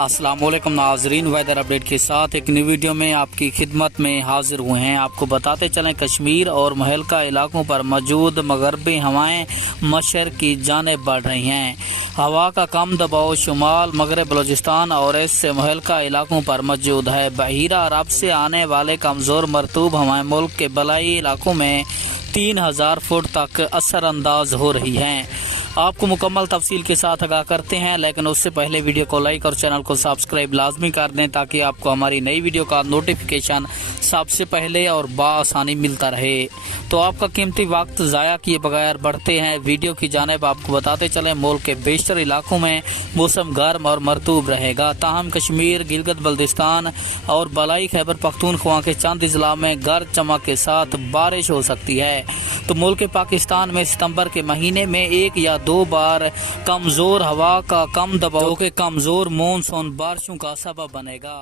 अस्सलाम वालेकुम नाजरीन, वेदर अपडेट के साथ एक न्यू वीडियो में आपकी खिदमत में हाजिर हुए हैं। आपको बताते चलें, कश्मीर और मुहल्का इलाकों पर मौजूद मगरबी हवाएं मशरक़ की जानिब बढ़ रही हैं। हवा का कम दबाव शुमाल मगरब बलूचिस्तान और इससे मुहल्का इलाकों पर मौजूद है। बहीरा अरब से आने वाले कमज़ोर मरतूब हवाएं मुल्क के बलाई इलाकों में 3000 फुट तक असरअंदाज हो रही हैं। आपको मुकम्मल तफसील के साथ आगाह करते हैं, लेकिन उससे पहले वीडियो को लाइक और चैनल को सब्सक्राइब लाजमी कर दें ताकि आपको हमारी नई वीडियो का नोटिफिकेशन सबसे पहले और बाआसानी मिलता रहे। तो आपका कीमती वक्त ज़ाया किए बगैर बढ़ते हैं वीडियो की जानिब। आपको बताते चलें, मुल्क के बेशतर इलाकों में मौसम गर्म और मरतूब रहेगा। ताहम कश्मीर, गिलगित बल्तिस्तान और बलाई खैबर पख्तूनख्वा के चंद अजला में गर्द चमक के साथ बारिश हो सकती है। तो मुल्क पाकिस्तान में सितंबर के महीने में 1 या 2 बार कमज़ोर हवा का कम दबाव के कमज़ोर मानसून बारिशों का सबब बनेगा।